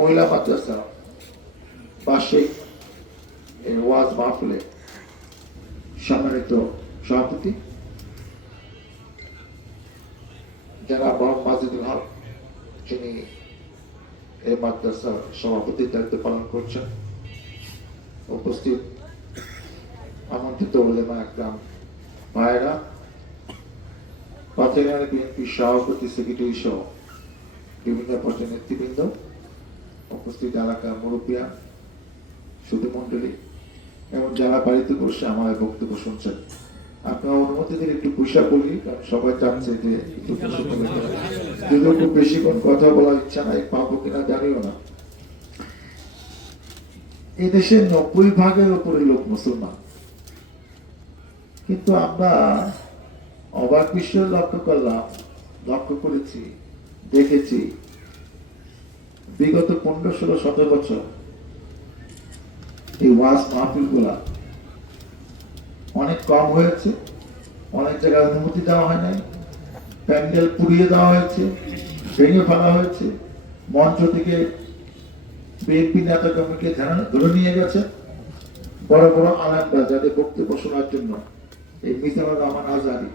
মহিলা মাদ্রাসা বার্ষিক ওয়াজ মাহফিলে সম্মানিত সভাপতি জনাব মোহাম্মদ মাজেদুল হক, যিনি এই মাদ্রাসার সভাপতির দায়িত্ব পালন করছেন, উপস্থিত আমন্ত্রিত উলেমা একরাম ভাইয়েরা, পাথরিয়া বিএনপি সভাপতি, সেক্রেটারি সহ বিভিন্ন পর্যায়ের নেতৃবৃন্দ, উপস্থিত এলাকার মুরব্বিয়া, সুধীমণ্ডলী এবং যারা বাড়িতে বসে আমার বক্তব্য শুনছেন, আপনার অনুমতি দিলে একটু পয়সা বলি, কারণ সবাই চাচ্ছে যে একটু যদিও খুব বেশিক্ষণ কথা বলার ইচ্ছা নাই, পাবো কিনা জানিও না। এই দেশের 90% উপরে লোক মুসলমান, কিন্তু আমরা অবাক বিষয় লক্ষ্য করেছি, দেখেছি বিগত 15, 16, 17 বছর এই ওয়াজ মাহফিল গুলা অনেক কম হয়েছে। অনেক জায়গায় অনুমতি দেওয়া হয় নাই, প্যান্ডেল পুড়িয়ে দেওয়া হয়েছে, ভেঙে ফেলা হয়েছে, মঞ্চ থেকে বিএনপি নেতা কর্মীকে ধরে নিয়ে গেছে। বড় বড় আলেমরা যাদের বক্তব্য শোনার জন্য এই মিজানুর রহমান আজহারী,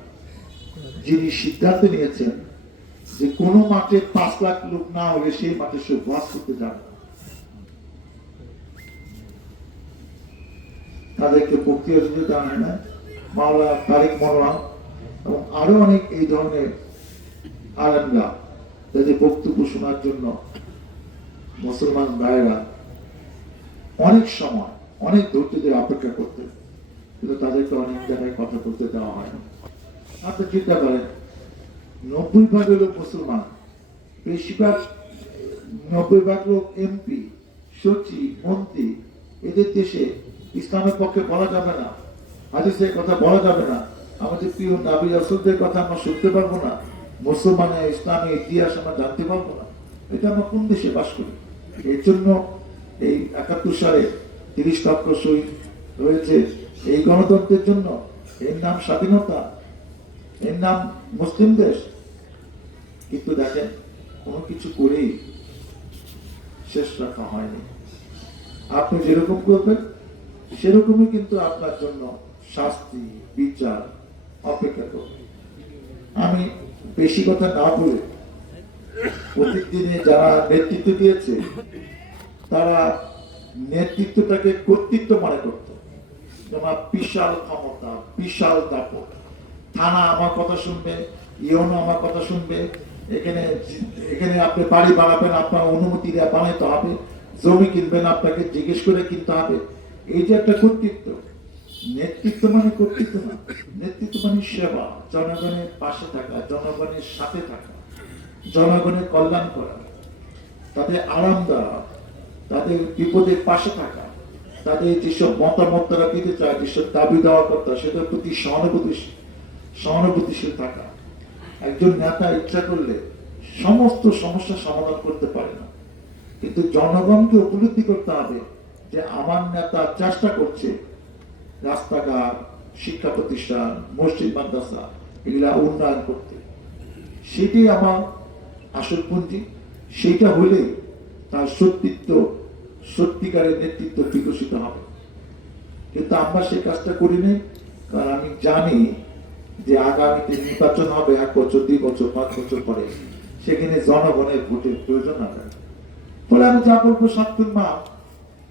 যিনি সিদ্ধান্ত নিয়েছেন যে কোনো মাঠে 5 লাখ লোক না হলে সেই মাঠে সে ওয়াজ করতে যাবে না, তাদেরকে বক্তৃতা দিতে দেওয়া হয় না। মাওলানা তারেক মনোয়ার এবং আরো অনেক এই ধরনের আলেমরা যাদের বক্তব্য শোনার জন্য মুসলমান ভাইয়েরা অনেক সময় অনেক ধৈর্য ধরে অপেক্ষা করতেন, কিন্তু তাদেরকে অনেক জায়গায় কথা বলতে দেওয়া হয় না। আপনি চিন্তা করেন, 90% লোক মুসলমান, বেশিরভাগ 90% লোক এমপি, সচিব, মন্ত্রী, এদের দেশে ইসলামের পক্ষে বলা যাবে না, হাদিসের কথা বলা যাবে না, আমাদের প্রিয় নবী রাসূলদের কথা আমরা শুনতে পারবো না, মুসলমানের ইসলামের ইতিহাস আমরা জানতে পারবো না। এটা আমরা কোন দেশে বাস করি? এর জন্য এই 71 সালে 30 লক্ষ শহীদ হয়েছে এই গণতন্ত্রের জন্য। এর নাম স্বাধীনতা, এর নাম মুসলিম দেশ। কিন্তু দেখেন, কোনো কিছু করেই শেষ রাখা হয়নি। আপনি যেরকম করবেন সেরকমই কিন্তু আপনার জন্য শাস্তি, বিচার অপেক্ষা করবে। আমি বেশি কথা না বলে, অতীত দিনে যারা নেতৃত্ব দিয়েছে তারা নেতৃত্বটাকে কর্তৃত্ব মনে করত। তোমার বিশাল ক্ষমতা, বিশাল দাপট, থানা আমার কথা শুনবে, ইউনো আমার কথা শুনবে, এখানে আপনি বাড়ি বানাবেন আপনার অনুমতি দেওয়া বানাইতে হবে, জমি কিনবেন আপনাকে জিজ্ঞেস করে কিনতে হবে। এই যে একটা কর্তৃত্ব, নেতৃত্ব মানে কর্তৃত্ব না, নেতৃত্ব মানে সেবা, জনগণের পাশে থাকা, জনগণের সাথে থাকা, জনগণের কল্যাণ করা, তাদের আরাম দেওয়া, তাদের বিপদের পাশে থাকা, তাদের যেসব মতামত তারা দিতে চায়, যেসব দাবি দেওয়া কথা, সেটার প্রতি সহানুভূতিশীল থাকা। একজন নেতা ইচ্ছা করলে সমস্ত সমস্যার সমাধান করতে পারে না, কিন্তু জনগণকে উপলব্ধি করতে হবে যে আমার নেতা চেষ্টা করছে রাস্তাঘাট, শিক্ষা প্রতিষ্ঠান, মসজিদ, মাদ্রাসা এগুলা উন্নয়ন করতে। সেটাই আমার আসল পুঁজি। সেইটা হলে তার সত্যিকারের নেতৃত্ব বিকশিত হবে। কিন্তু আমরা সেই কাজটা করি নাই, কারণ আমি জানি যে আগামীতে নির্বাচন হবে 1 বছর, 2 বছর, 5 বছর পরে, সেখানে জনগণের ভোটের প্রয়োজন হবে। ফলে আমি যা বলবো সাক্ষর মা,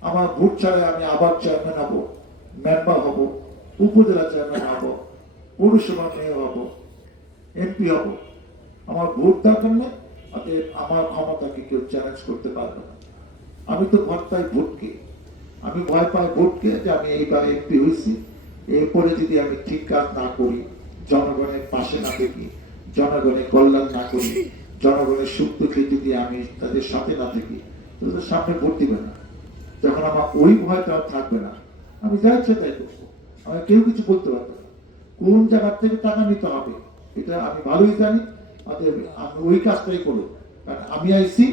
আমার ভোট ছাড়া আমি আবার চেয়ারম্যান হবো, মেম্বার হব, উপজেলা চেয়ারম্যান হব, পৌরসভা মেয়র হব, এমপি হব। আমার ভোট দরকার নেই, আমার ক্ষমতাকে কেউ চ্যালেঞ্জ করতে পারবে না। আমি তো ভয় পাই ভোটকে, আমি ভয় পাই ভোটকে, যে আমি এইবার এমপি হয়েছি, এরপরে যদি আমি ঠিক কাজ না করি, জনগণের পাশে না থাকি, জনগণের কল্যাণ না করি, জনগণের সুখ দুঃখে যদি আমি তাদের সাথে না থাকি, তাদের সামনে ভোট দিবে না। যখন আমার ওই ভয়টা থাকবে না, আমি যা ইচ্ছা তাই করবো, আমি কেউ কিছু বলতে পারবে না। কোন জায়গা থেকে টাকা নিতে হবে এটা আমি ভালোই জানি, আমি ওই কাজটাই করবো। কারণ আমি আইছি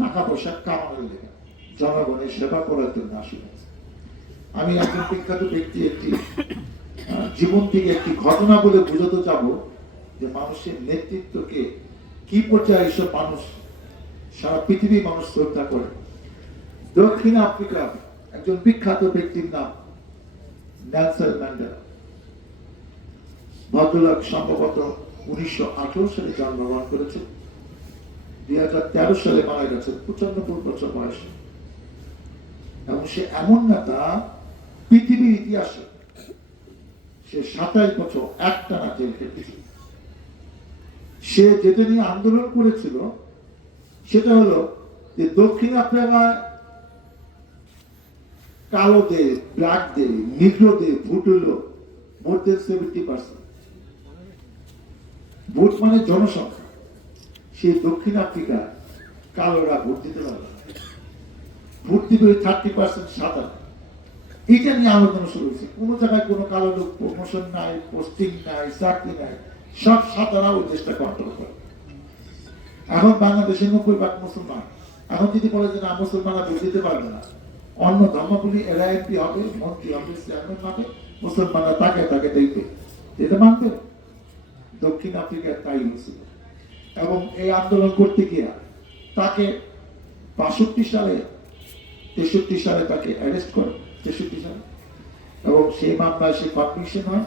টাকা পয়সা কামানোর লেগে, জনগণের সেবা করার জন্য আসি। আমি একজন বিখ্যাত ব্যক্তি একটি জীবন থেকে একটি ঘটনা বলে বুঝাতে চাবো যে মানুষের নেতৃত্বকে কি পর্যায়ে এসব মানুষ, সারা পৃথিবীর মানুষ শ্রদ্ধা করে। দক্ষিণ আফ্রিকার একজন বিখ্যাত ব্যক্তির নাম নেলসন ম্যান্ডেলা। ভদ্রলোক সম্ভবত 1918 সালে জন্মগ্রহণ করেছেন, 2013 সালে মারা গেছেন 95 বছর বয়সে। এবং সে এমন নেতা, পৃথিবীর ইতিহাসে সে 27 বছর একটানা জেল খেটেছে। সে যেটা নিয়ে আন্দোলন করেছিল সেটা হলো যে দক্ষিণ আফ্রিকায় কালোদের, ব্ল্যাকদের, নিগ্রোদের ভোট হলো মোর দেন 70%। ভোট মানে জনসংখ্যা। সে দক্ষিণ আফ্রিকা কালোরা ভোট দিতে পারবে না, ভোট দিবে 30% সাদা। এটা নিয়ে আলোচনা শুরু হয়েছে। কোনো জায়গায় কোনো কালো লোক প্রমোশন নাই, পোস্টিং নাই, চাকরি নাই, সব সাদারা ওই দেশটা কন্ট্রোল করে। এখন বাংলাদেশের 90% মুসলমান। এখন যদি বলে যে না মুসলমানরা ভোট দিতে পারবে না, অন্য ধর্মগুলি এরা এমপি হবে, মন্ত্রী হবে, চেয়ারম্যান হবে, মুসলমানরা তাকে তাকে দেখবে, এটা মানবে? দক্ষিণ আফ্রিকায় তাই হয়েছিল। এবং এই আন্দোলন করতে গিয়ে তাকে 62 সালে 63 সালে তাকে অ্যারেস্ট করে, 63 সালে। এবং সেই মামলায় সে কনভিকশন হয়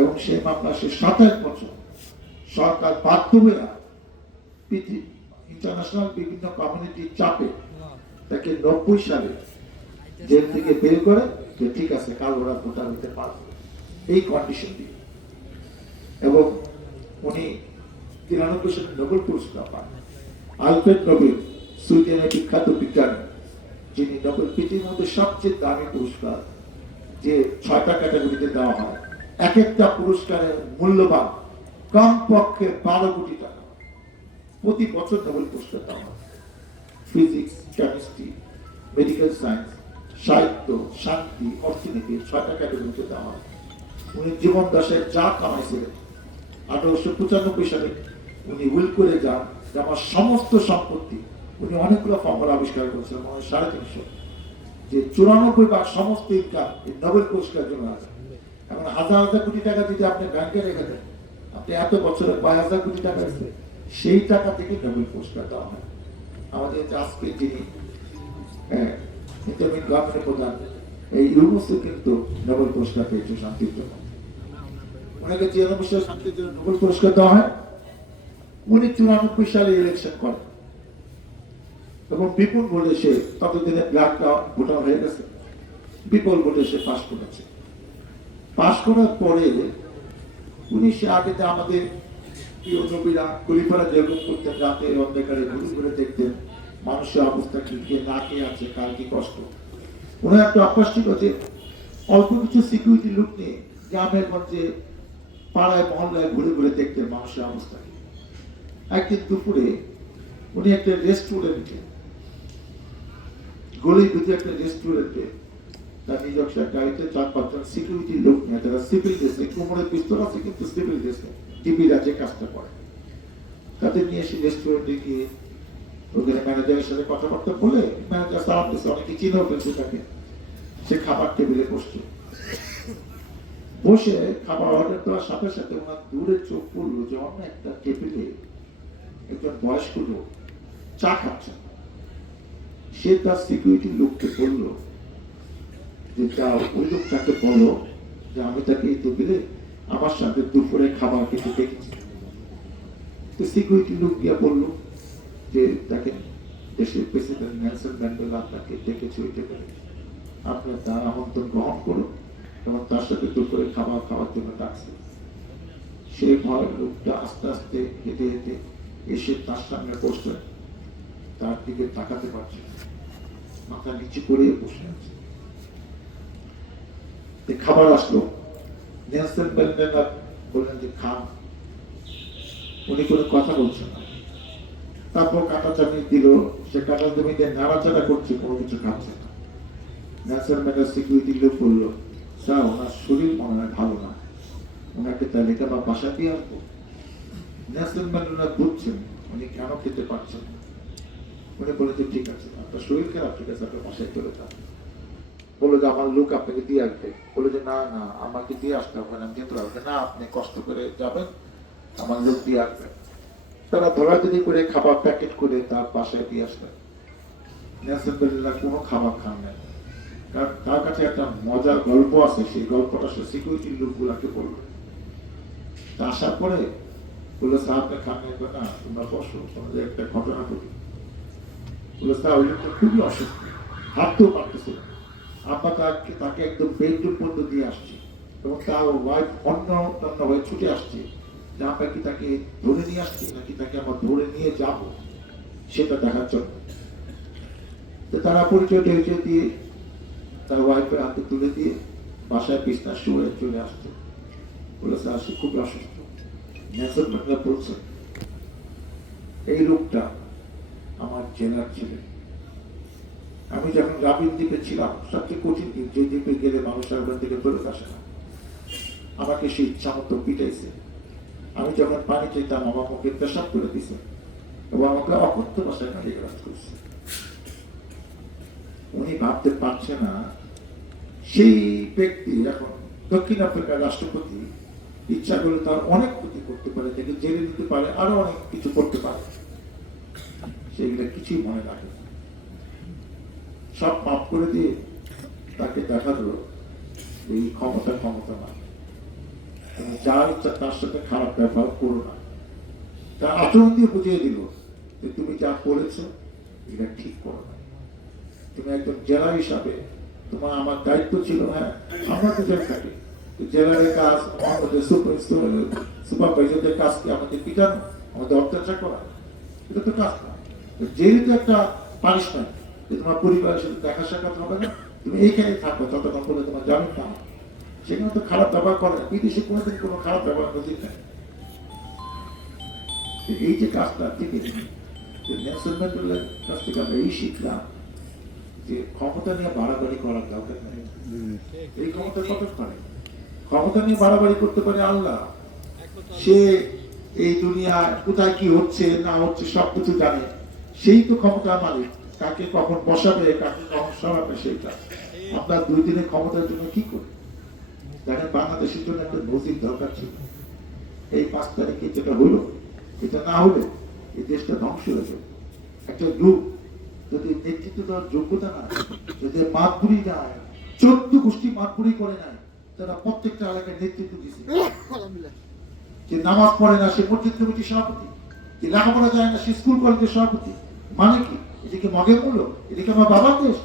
এবং সেই মামলায় সে 27 বছর সরকার বাধ্য হয়ে ইন্টারন্যাশনাল বিভিন্ন কমিউনিটির চাপে তাকে 90 সালে জেল থেকে বের করে যে ঠিক আছে কালোরা ভোটার হতে পারবে, এই কন্ডিশন দিয়ে। এবং উনি 93 সালে নোবেল পুরস্কার পান। আলফ্রেড নোবেল, সুইডেনের বিখ্যাত বিজ্ঞানী, যিনি নোবেল পৃথিবীর মধ্যে সবচেয়ে দামি পুরস্কার, যে 6টা ক্যাটাগরিতে দেওয়া হয়, এক একটা পুরস্কারের মূল্যবান কমপক্ষে 12 কোটি টাকা। প্রতি বছর নোবেল পুরস্কার দেওয়া হয়। ফিজিক্স, কেমিস্ট্রি, মেডিকেল সায়েন্স, সাহিত্য, শান্তি, অর্থনীতি, 6টা ক্যাটাগরিতে দেওয়া হয়। উনি জীবন দশায় যা কামাইছিলেন, 1895 সালে উনি উইল করে যান যে আমার সমস্ত সম্পত্তি, উনি অনেকগুলো ফর্মুলা আবিষ্কার করেছিলেন, মনে হয় 350, যে 94 সমস্ত ইনকাম এই নোবেল পুরস্কার জন্য আছে। এখন হাজার হাজার কোটি টাকা যদি আপনি ব্যাংকে রেখে দেন, আপনি এত বছরে 5000 কোটি টাকা আছে, সেই টাকা থেকে নোবেল পুরস্কার দেওয়া হয়। আমাদের আজকে যিনি ইন্টারমিডিয়েট গভর্নমেন্টের প্রধান, এই ইউনুসও কিন্তু নোবেল পুরস্কার পেয়েছে শান্তির জন্য। ওনাকে 93 সালে শান্তির জন্য নোবেল পুরস্কার দেওয়া হয়। উনি 94 সালে ইলেকশন করেন এবং বিপুল ভোটে সে, ততদিনে ব্ল্যাকটা ভোটার হয়ে গেছে, বিপুল ভোটে সে পাশ করেছে। পাশ করার পরে উনি সে আগে আমাদের প্রিয় নবীরা খলিফারা যেরকম করতেন, রাতে অন্ধকারে ঘুরে ঘুরে দেখতেন মানুষের অবস্থা কি, কে না কে আছে, কার কি কষ্ট। ওনার একটা অভ্যাস ছিল যে অল্প কিছু সিকিউরিটি লুক নিয়ে গ্রামের মধ্যে পাড়ায় মহল্লায় ঘুরে ঘুরে দেখতেন মানুষের অবস্থা কি। একদিন দুপুরে উনি একটা রেস্টুরেন্টে, গলির ভিতরে একটা রেস্টুরেন্টে তার নিজস্ব গাড়িতে 4-5 জন সিকিউরিটি লোক নিয়ে, তারা সিভিল ড্রেসে, কোমরে পিস্তল আছে কিন্তু সিভিল ড্রেসে, টিভিরা যে কাজটা করে, তাদের নিয়ে এসে রেস্টুরেন্টে গিয়ে ওখানে ম্যানেজারের সাথে কথাবার্তা বলে, ম্যানেজার সালাম দিচ্ছে, অনেকে চিনেও ফেলছে তাকে। সে খাবার টেবিলে বসছে, বসে খাবার অর্ডার দেওয়ার সাথে সাথে ওনার দূরে চোখ পড়লো যে অন্য একটা টেবিলে একজন বয়স্ক লোক চা খাচ্ছে। সে তার সিকিউরিটি লোককে বললো যে ওই লোকটাকে বলো যে আমি তাকে এই টেবিলে আমার সাথে দুপুরে খাবার খেতে দেখেছি। তো সিকিউরিটি লোক গিয়া বললো যে তাকে দেশের প্রেসিডেন্ট নেলসন ম্যান্ডেলা আপনাকে ডেকেছে ওই টেবিলে, আপনার তার আমন্ত্রণ গ্রহণ করুন এবং তার সাথে দুপুরে খাবার খাওয়ার জন্য ডাকছে। সেই ভয় লোকটা আস্তে আস্তে হেঁটে হেঁটে এসে তার সামনে বসলেন, তার দিকে তাকাতে পারছে না, মাথা নিচে করে বসে আছে। খাবার আসলো, নেলসন ম্যান্ডেলা বললেন যে খান। উনি কোনো কথা বলছেন না। তারপর কাঁটা চামিচ দিল, সে কাঁটা জমিতে নাড়াচাড়া করছে, কোনো কিছু খাচ্ছে না। নেলসন ম্যান্ডেলা সিকিউরিটি লোক বললো, স্যার ওনার শরীর মনে হয় ভালো না, ওনাকে তাহলে এটা বা বাসা দিয়ে আসবো। নেলসন ম্যান্ডেলা বুঝছেন উনি কেন খেতে পারছেন না। উনি বলে যে ঠিক আছে, আপনার শরীর খারাপ, ঠিক আছে আপনার বাসায় চলে যান। বললো যে আমার লোক আপনাকে দিয়ে আসবে। বললো যে না না, আমাকে দিয়ে আসতে হবে না, আমি যেতে পারবো না, আপনি কষ্ট করে যাবেন, আমার লোক দিয়ে আসবেন। তারা ধরাধরি করে খাবার প্যাকেট করে তার বাসায় দিয়ে আসলেন। নেলসন ম্যান্ডেলা কোনো খাবার খান নাই, কারণ তার কাছে একটা মজার গল্প আছে। সেই গল্পটা সে সিকিউরিটির লোকগুলাকে বললো। তা আসার পরে বললো, স্যার আপনি খান নাই? না, তোমরা বসো, তোমাদের একটা ঘটনা ঘটি। বললো, স্যার ওই লোকটা খুবই অসুস্থ, হাঁটতেও পারতেছিল না। আমরা তাকে একদম বেডরুম পর্যন্ত দিয়ে আসছি, এবং তার ওয়াইফ অন্য হয়ে ছুটে আসছে যে আমরা কি তাকে ধরে নিয়ে আসছি নাকি তাকে আমরা ধরে নিয়ে যাব সেটা দেখার জন্য। তারা পরিচয় টরিচয় দিয়ে তার ওয়াইফের হাতে তুলে দিয়ে বাসায় বিছনা শুয়ে চলে আসছে। বলেছে, সে খুব অসুস্থ। নেলসন ম্যান্ডেলা বলছে, এই লোকটা আমার জেলার ছিলেন। আমি যখন রাবিন দ্বীপে ছিলাম, সবচেয়ে কঠিন দ্বীপ, যে দ্বীপে গেলে মানুষ আর ওখান থেকে ফেরত আসে না, আমাকে সে ইচ্ছা মতো পিটাইছে। আমি যখন পানি চাইতাম আমার মুখে পেশাব করে দিছে এবং আমাকে অকথ্য ভাষায় গালিগালাজ করছে। উনি ভাবতে পারছে না সেই ব্যক্তি এখন দক্ষিণ আফ্রিকার রাষ্ট্রপতি, ইচ্ছা করলে তার অনেক ক্ষতি করতে পারে, তাকে জেলে নিতে পারে, আরো অনেক কিছু করতে পারে। সেগুলো কিছুই মনে রাখে, সব মাফ করে দিয়ে তাকে দেখা দিল এই ক্ষমতা না, যার ইচ্ছা তার সাথে খারাপ ব্যবহার করো না। তার আচরণ দিয়ে বুঝিয়ে দিল যে তুমি যা করেছো এটা ঠিক করো না। তুমি একজন জেলা হিসাবে তোমার আমার দায়িত্ব ছিল, হ্যাঁ আমরা তো জেল থাকি, জেলারের কাজ, আমাদের সুপারভাইজারদের কাজ কি আমাদের পিটানো, আমাদের অত্যাচার করা? এটা তো কাজ না। যেহেতু একটা পানিশমেন্ট, তোমার পরিবারের সাথে দেখা সাক্ষাৎ হবে না, তুমি এইখানে থাকবে ততক্ষণ বলে তোমার জামিন না, সেখানে তো খারাপ ব্যবহার করে। বিদেশে কোনোদিন কোনো খারাপ ব্যবহার নদীর নেই। এই যে কাজটা থেকে নেলসন ম্যান্ডেলার কাছ থেকে আমরা এই শিখলাম যে ক্ষমতা নিয়ে বাড়াবাড়ি করার দরকার নেই। এই ক্ষমতা কত পারে? ক্ষমতা নিয়ে বাড়াবাড়ি করতে পারে আল্লাহ। সে এই দুনিয়া কোথায় কি হচ্ছে না হচ্ছে সবকিছু জানে, সেই তো ক্ষমতার মালিক। কাকে কখন বসাবে, কাকে কখন সরাবে, সেইটা। আমরা 2 দিনের ক্ষমতার জন্য কি করি? দেখেন, বাংলাদেশের জন্য একটা নজির দরকার ছিল। এই 5 তারিখে যেটা হলো, এটা না হলে এই দেশটা ধ্বংস হয়ে যাবে। একটা গ্রুপ যদি নেতৃত্ব দেওয়ার যোগ্যতা না, যদি মাতবুরি না, 14 গোষ্ঠী মাতবুরি করে নাই, তারা প্রত্যেকটা এলাকায় নেতৃত্ব দিচ্ছে। যে নামাজ পড়ে না সে মসজিদ কমিটির সভাপতি, যে লেখাপড়া যায় না সে স্কুল কলেজের সভাপতি। মানে কি? এদিকে মগের মূল্য, এদিকে আমার বাবার দেশ।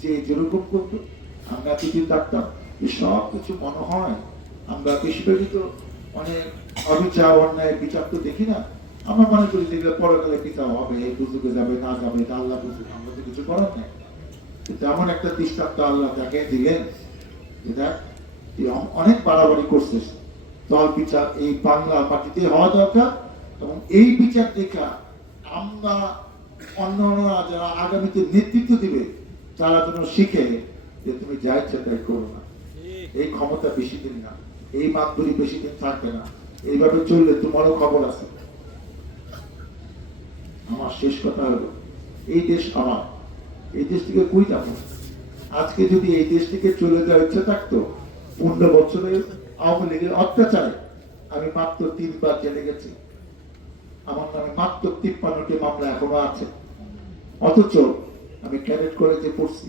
যে যেরকম করতো আমরা এতদিন ডাকতাম, এই সব কিছু মনে হয় আমরা বেশিরভাগই তো অনেক অবিচার, অন্যায়, বিচার তো দেখি না। আমরা মনে করি যেগুলো পরকালে বিচার হবে, এই বুঝুকে যাবে না যাবে, এটা আল্লাহ বুঝুক, আমরা তো কিছু করার নেই। কিন্তু এমন একটা দৃষ্টান্ত আল্লাহ তাকে দিলেন, যেটা অনেক বাড়াবাড়ি করছে। দল বিচার এই বাংলা মাটিতে হওয়া দরকার, এবং এই বিচার দেখা আমরা অন্যান্যরা যারা আগামীতে নেতৃত্ব দিবে তারা যেন শিখে যে তুমি যা ইচ্ছা তাই করো না। এই ক্ষমতা বেশি দিন না, এই মাতবরি বেশি দিন থাকবে না। এইভাবে চললে তোমারও খবর আছে। আমার শেষ কথা হলো, এই দেশ আমার, এই দেশ থেকে কই যাবো? আজকে যদি এই দেশ থেকে চলে যাওয়ার ইচ্ছা থাকতো, 15 বছরের আওয়ামী লীগের অত্যাচারে আমি মাত্র 3 বার জেলে গেছি। আমার নামে মাত্র 53টি মামলা এখনো আছে। অথচ আমি ক্যাডেট কলেজে পড়ছি,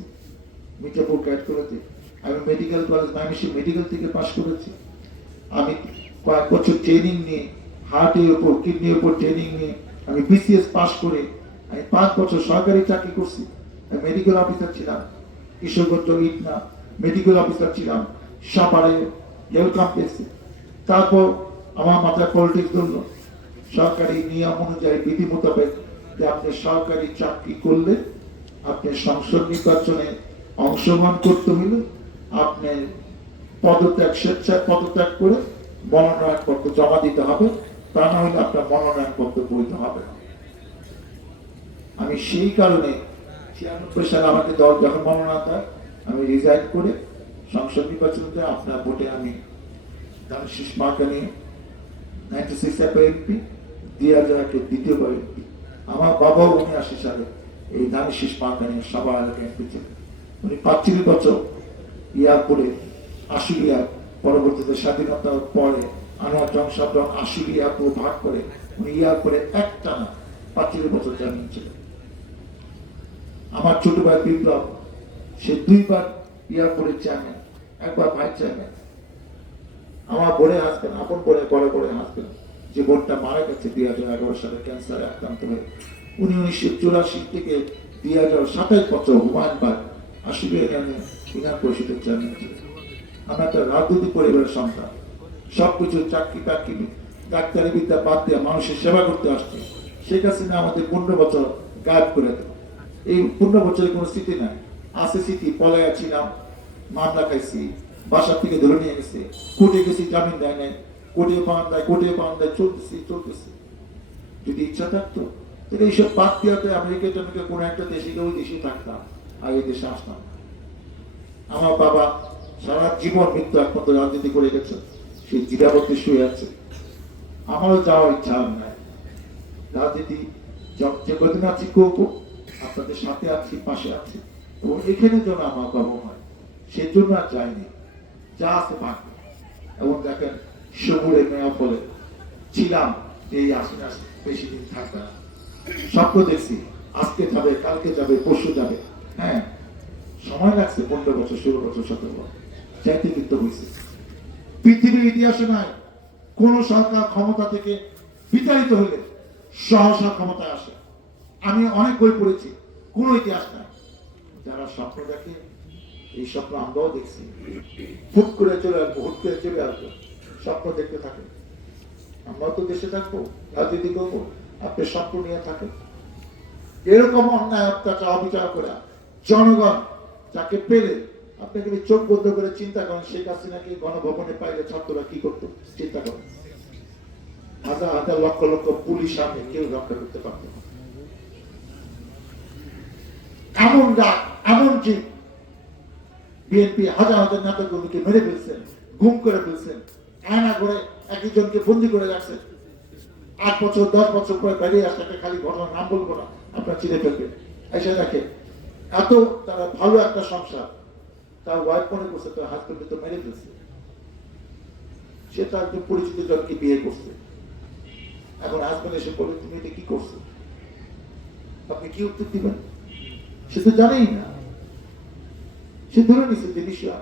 মিঠাপুর ক্যাডেট কলেজে। আমি মেডিকেল কলেজ ময়মনসিংহ মেডিকেল থেকে পাশ করেছি। আমি কয়েক বছর ট্রেনিং নিয়ে, হার্টের উপর, কিডনির উপর ট্রেনিং নিয়ে আমি বিসিএস পাশ করে আমি 5 বছর সরকারি চাকরি করছি। আমি মেডিকেল অফিসার ছিলাম কিশোরগঞ্জ ইটনা, মেডিকেল অফিসার ছিলাম সাপাড়ে হেলথ কমপ্লেক্সে। তারপর আমার মাথায় পলিটিক্স ধরলো। সরকারি নিয়ম অনুযায়ী, বিধি মোতাবেক, যে আপনি সরকারি চাকরি করলে আপনি সংসদ নির্বাচনে অংশগ্রহণ করতে হলে আপনি পদত্যাগ, স্বেচ্ছায় পদত্যাগ করে মনোনয়ন পত্র জমা দিতে হবে, তা না হলে আপনার মনোনয়ন পত্র বৈধ হবে না। আমি সেই কারণে 96 সালে আমাকে দল যখন মনোনয়ন দেয়, আমি রিজাইন করে সংসদ নির্বাচনে আপনার ভোটে আমি ধানের মার্কা নিয়ে 96 এমপি, 2001 দ্বিতীয়বার এমপি। আমার বাবাও 79 সালে এই ধানের মার্কা নিয়ে সবার এলাকায় এমপি ছিলেন। উনি 45 বছর ইয়ারপোর্টে আশুলিয়া, পরবর্তীতে স্বাধীনতার পরে আনোয়ার জংশন আশুলিয়া ভাগ করে উনি ইয়ারপোর্টে একটানা 45 বছর জামিন ছিলেন। আমার ছোট ভাই বিপ্লব, সে 2বার এয়ারপোর্টের চেয়ারম্যান, একবার ভাইস চেয়ারম্যান। আমার বোনের হাসবেন্ড, আপন বোনের বড় বোনের হাসবেন্ড, যে বোনটা মারা গেছে 2011 সালে ক্যান্সারে আক্রান্ত হয়ে, উনি 1984 থেকে 2027 বছর হুমায়ুন পার্ক আশুলিয়া ইউনিয়ন পরিষদের চেয়ারম্যান ছিলেন। আমরা একটা রাজনৈতিক পরিবারের সন্তান, সবকিছু চাকরি টাকরি ডাক্তারি বিদ্যা বাদ দিয়ে মানুষের সেবা করতে আসছে। শেখ হাসিনা আমাদের 15 বছর গায়েব করে দেয়। এই 15 বছরের কোনো স্মৃতি নাই। আছে স্মৃতি, পলাইয়া ছিলাম, মামলা খাইছি, বাসা থেকে ধরে নিয়ে গেছে, কোর্টে গেছি, জামিন দেয় নাই, কোর্টে পাওয়া দেয়, চলতেছি। যদি ইচ্ছা থাকতো তাহলে এইসব বাদ দেওয়াতে আমেরিকা কোনো একটা দেশে ওই দেশে থাকতাম, আর এই দেশে আসতাম। আমার বাবা সারা জীবন মৃত্যু একমাত্র রাজনীতি করে গেছে, সেই জীবাবত্তি শুয়ে আছে। আমারও যাওয়ার ইচ্ছা নাই। রাজনীতি যে কদিন আছি করবো, আপনাদের সাথে আছি, পাশে আছি, এবং এখানে যেন আমার বাবা হয় সেজন্য আর যায়নি। যা আছে পাকবে। এবং দেখেন সবুরে মেয়া ফলে ছিলাম এই আসলে বেশি দিন থাকবে না। স্বপ্ন দেখছি আজকে যাবে, কালকে যাবে, পরশু যাবে। হ্যাঁ, সময় লাগছে 15 বছর, 16 বছর, 17 বছর, চাইতে কিন্তু হয়েছে। পৃথিবীর ইতিহাসে নাই কোন সরকার ক্ষমতা থেকে বিতাড়িত হলে সহসা ক্ষমতায় আসে। আমি অনেক বই পড়েছি, কোন ইতিহাস নাই। যারা স্বপ্ন দেখে, এই স্বপ্ন আমরাও দেখছি, হুট করে চলে আসবো, হুট করে চলে আসবো, স্বপ্ন দেখতে থাকে। আমরাও তো দেশে থাকবো, রাজনীতি করবো, আপনি স্বপ্ন নিয়ে থাকেন। এরকম অন্যায় অত্যাচার অবিচার করে জনগণ যাকে পেলে, আপনি যদি চোখ বন্ধ করে চিন্তা করেন শেখ হাসিনাকে গণভবনে পাইলে ছাত্ররা কি করতো, চিন্তা করেন। হাজার হাজার লক্ষ লক্ষ পুলিশ সামনে কেউ রক্ষা করতে পারত না। এমন রাত, এমন জীব, বিএনপি হাজার হাজার নেতাগুলোকে মেরে ফেলছেন, গুম করে ফেলছেন, আয়না করে একজনকে বন্দি করে রাখছেন। 8 বছর 10 বছর পরে বেরিয়ে আসলে খালি ঘটনার নাম বলবো না, আপনার চিনে ফেলবেন। এসে দেখে এত তারা ভালো একটা সংসার, তার ওয়াইফ মনে করছে তার হাজবেন্ড তো মেরে ফেলছে, সে তার একজন পরিচিত জনকে বিয়ে করছে। এখন হাজবেন্ড এসে বলে তুমি এটা কি করছো, আপনি কি উত্তর দিবেন? সে তো জানেই না। সে ধরে নিচ্ছে যে বিষয়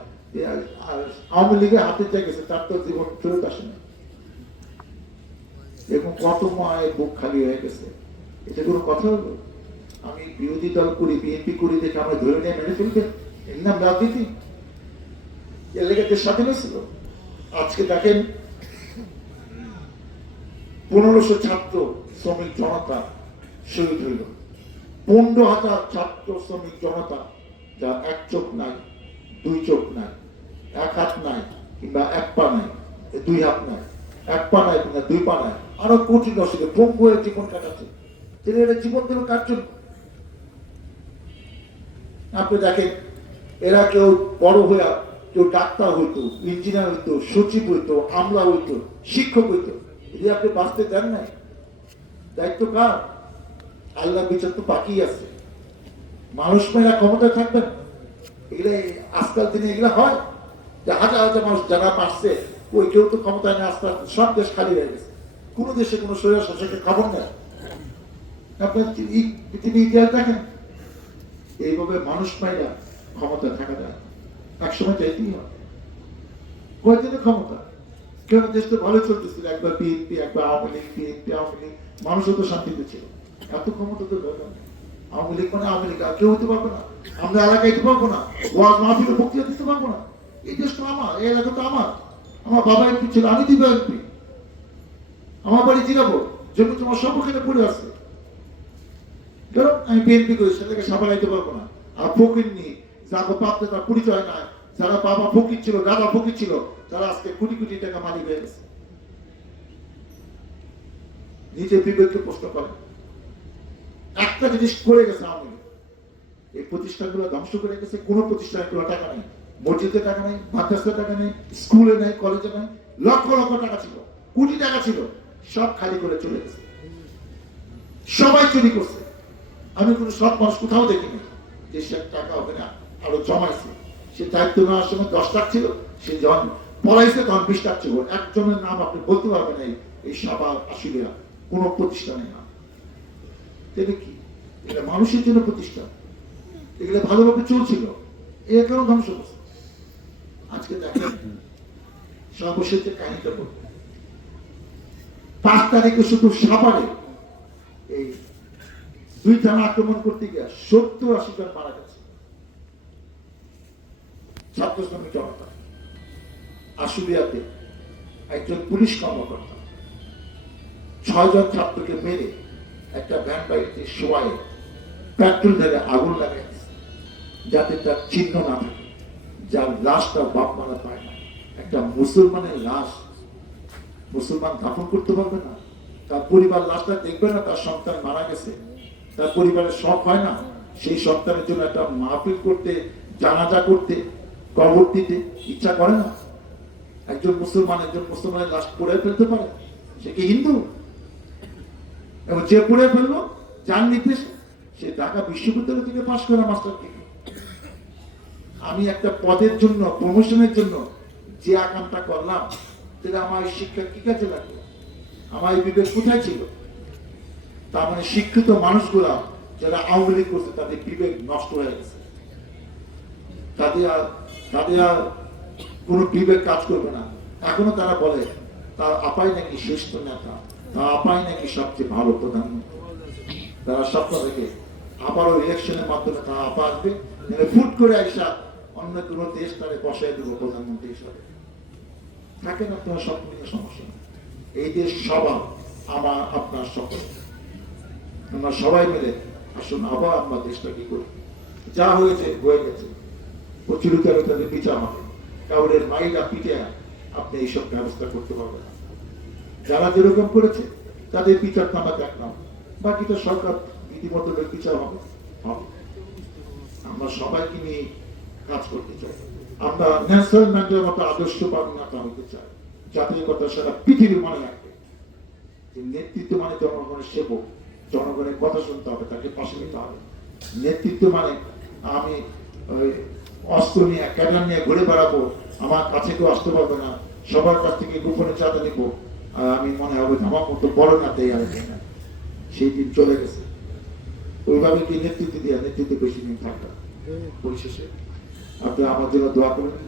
আওয়ামী লীগের হাতে যা গেছে তার তো জীবন ফেরত আসে না। এবং কত মায়ের বুক খালি হয়ে গেছে, এটা কোনো কথা হলো? আমি বিরোধী দল করি, বিএনপি করি দেখে আমরা ধরে নিয়ে মেরে ফেলবেন? এর নাম রাজনীতি? এর লেগে দেশ স্বাধীন হয়েছিল? আজকে দেখেন 1500 ছাত্র শ্রমিক জনতা শহীদ হইল। 15,000 ছাত্র শ্রমিক জনতা, যা এক চোখ নাই, 2 চোখ নাই, 1 হাত নাই, কিংবা 1 পা নাই, 2 হাত নাই, 1 পা নাই, কিংবা 2 পা নাই, আরো কঠিন অসুবিধা, পঙ্গু হয়ে জীবন কাটাচ্ছে। তিনি এটা জীবন দিল কার জন্য? আপনি দেখেন এরা কেউ বড় হইয়া কেউ ডাক্তার হইতো, ইঞ্জিনিয়ার হইতো, সচিব হইতো, আমলা হইতো, শিক্ষক হইতো, যদি আপনি বাঁচতে দেন নাই, দায়িত্ব কার? আল্লাহ বিচার তো বাকি আছে। মানুষ মেয়েরা ক্ষমতায় থাকবেন, এগুলো আজকাল দিনে এগুলো হয় যে হাজার হাজার মানুষ যারা পারছে, ওই কেউ তো ক্ষমতায় নেই। আস্তে আস্তে সব দেশ খালি হয়ে গেছে, কোন দেশে কোনো স্বৈর শাসকের খবর নেই। আপনার পৃথিবী ইতিহাস দেখেন, এইভাবে মানুষ মেয়েরা ক্ষমতায় থাকা যায়, একসময় চাইতেই হয়। কয়েকদিনের ক্ষমতা, কেন দেশ তো ভালো চলতেছিল, একবার বিএনপি, একবার আওয়ামী লীগ, বিএনপি আওয়ামী লীগ, মানুষও তো শান্তিতে ছিল। এত ক্ষমতা তো দরকার নেই। আওয়ামী লীগ মানে আওয়ামী লীগ, আর কেউ হতে পারবো না, আমরা এলাকায় যেতে পারবো না, ওয়াজ মাহফিলে বক্তৃতা দিতে পারবো না। এই দেশ তো আমার, এই এলাকা তো আমার বাবা এমপি ছিল, আমি দিব এমপি, আমার বাড়ি জিরাবো, জমি তোমার সব ওখানে পড়ে আসছে। কেন আমি বিএনপি করি, সেটাকে সাফালাইতে পারবো না। আর ফকির নিয়ে যাকে পাপতে তার পরিচয় নাই, যারা বাবা ফকির ছিল, দাদা ফকির ছিল, তারা আজকে কোটি কোটি টাকা মালিক হয়ে গেছে। নিজের বিবেককে প্রশ্ন করেন। একটা জিনিস করে গেছে আওয়ামী লীগ, এই প্রতিষ্ঠানগুলো ধ্বংস করে গেছে। কোন প্রতিষ্ঠানে কোনো টাকা নেই, মসজিদে টাকা নেই, মাদ্রাসায় টাকা নেই, স্কুলে নেই, কলেজে নেই। লক্ষ লক্ষ টাকা ছিল, কোটি টাকা ছিল, সব খালি করে চলে গেছে। সবাই চুরি করছে। আমি কোনো সৎ মানুষ কোথাও দেখিনি যে সে টাকা ওখানে আরো জমাইছে। সে দায়িত্ব নেওয়ার সময় 10 লাখ ছিল, সে যখন পলাইছে তখন 20 লাখ ছিল। একজনের নাম আপনি বলতে পারবেন এই সভা আসিলিয়া কোন প্রতিষ্ঠানে না। কি এটা মানুষের জন্য প্রতিষ্ঠান, এগুলো ভালোভাবে চলছিল, এর কেন ধ্বংস করছে? আজকে দেখেন সর্বশেষ যে কাহিনীটা বলবো, 5 তারিখে শুধু সাভারে এই 2 থানা আক্রমণ করতে গিয়ে 70-80 জন মারা গেছে ছাত্র শ্রমিক জনতা। আশুলিয়াতে একজন পুলিশ কর্মকর্তা 6 জন ছাত্রকে মেরে একটা ভ্যান বাড়িতে শোয়ায় পেট্রোল ঢেলে আগুন লাগাই যাতে তার চিহ্ন না থাকে, যার লাশটা বাপ মারা পায় না। একটা মুসলমানের লাশ মুসলমান দাফন করতে পারবে না, তার পরিবার লাশটা দেখবে না, তার সন্তান মারা গেছে, তার পরিবারের শখ হয় না সেই সন্তানের জন্য একটা মাহফিল করতে, জানাজা করতে, কবর দিতে ইচ্ছা করে না? একজন মুসলমানের লাশ পুড়ে ফেলতে পারে? সে কি হিন্দু? এবং যে পুড়ে ফেললো যার নির্দেশ, সে ঢাকা বিশ্ববিদ্যালয় থেকে পাশ করা মাস্টার কি? আমি একটা পদের জন্য, প্রমোশনের জন্য যে আকামটা করলাম, তাহলে আমার শিক্ষা কি কাজে লাগবে? আমার এই বিবেক কোথায় ছিল? তার মানে শিক্ষিত মানুষগুলা যারা আওয়ামী লীগ করছে তাদের বিবেক নষ্ট হয়ে গেছে, তাদের আর কোনো বিবেক কাজ করবে না। এখনো তারা বলে তার আপাই নাকি শ্রেষ্ঠ নেতা, তার আপাই নাকি সবচেয়ে ভালো প্রধানমন্ত্রী। তারা স্বপ্ন দেখে আবারও ইলেকশনের মাধ্যমে তারা আপা আসবে, ফুট করে আইসা অন্য কোনো দেশ তারে বসাই দেবো প্রধানমন্ত্রী হিসাবে। থাকেন আপনার স্বপ্ন নিয়ে সমস্যা নেই। এই দেশ সবার, আমার আপনার সকল, আমরা সবাই মিলে আসুন আবার আমরা দেশটা কি করি। যা হয়েছে হয়ে গেছে, প্রচলিত তাদের বিচার হবে। কাউরের মাইরা পিঠে আপনি এইসব ব্যবস্থা করতে পারবেন না। যারা যেরকম করেছে তাদের বিচার তো আমরা দেখলাম, বাকিটা সরকার বিধিমতো বিচার হবে। আমরা সবাইকে নিয়ে কাজ করতে চাই। আমরা ন্যাশনাল ম্যান্ডেলের মতো আদর্শ পালনতা হতে চাই। জাতীয় কথা সারা পৃথিবী মনে রাখবে যে নেতৃত্ব মানে জনগণের সেবক, জনগণের কথা শুনতে হবে, তাকে পাশে নিতে হবে। নেতৃত্ব মানে আমি অস্ত্র নিয়ে, ক্যাডার নিয়ে ঘুরে বেড়াবো, আমার কাছে কেউ আসতে পারবে না, সবার কাছ থেকে গোপনে চাঁদা নিব, আর আমি মনে হবে আমার মতো বড় না দেয় আর না। সেই দিন চলে গেছে। ওইভাবে কি নেতৃত্ব দিয়ে নেতৃত্ব বেশি দিন থাকবে? পরিশেষে আপনারা আমার জন্য দোয়া করবেন।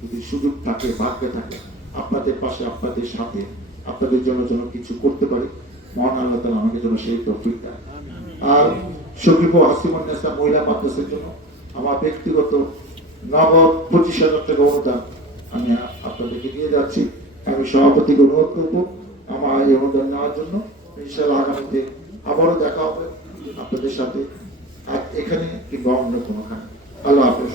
যদি সুযোগ থাকে, ভাগ্যে থাকে, আপনাদের পাশে, আপনাদের সাথে, আপনাদের জন্য যেন কিছু করতে পারি, মহান আল্লাহ তাআলা আমাকে যেন সেই তৌফিক দেন। আর শরীফ ও হাসিমুন্নেসা মহিলা মাদ্রাসার জন্য আমার ব্যক্তিগত নগদ 25,000 টাকা অনুদান আমি আপনাদেরকে দিয়ে যাচ্ছি। আমি সভাপতিকে অনুরোধ করবো আমার এই অনুদান নেওয়ার জন্য। ইনশাআল্লাহ আগামীতে আবারও দেখা হবে আপনাদের সাথে, এখানে কিংবা অন্য কোনোখানে। আল্লাহ হাফেজ।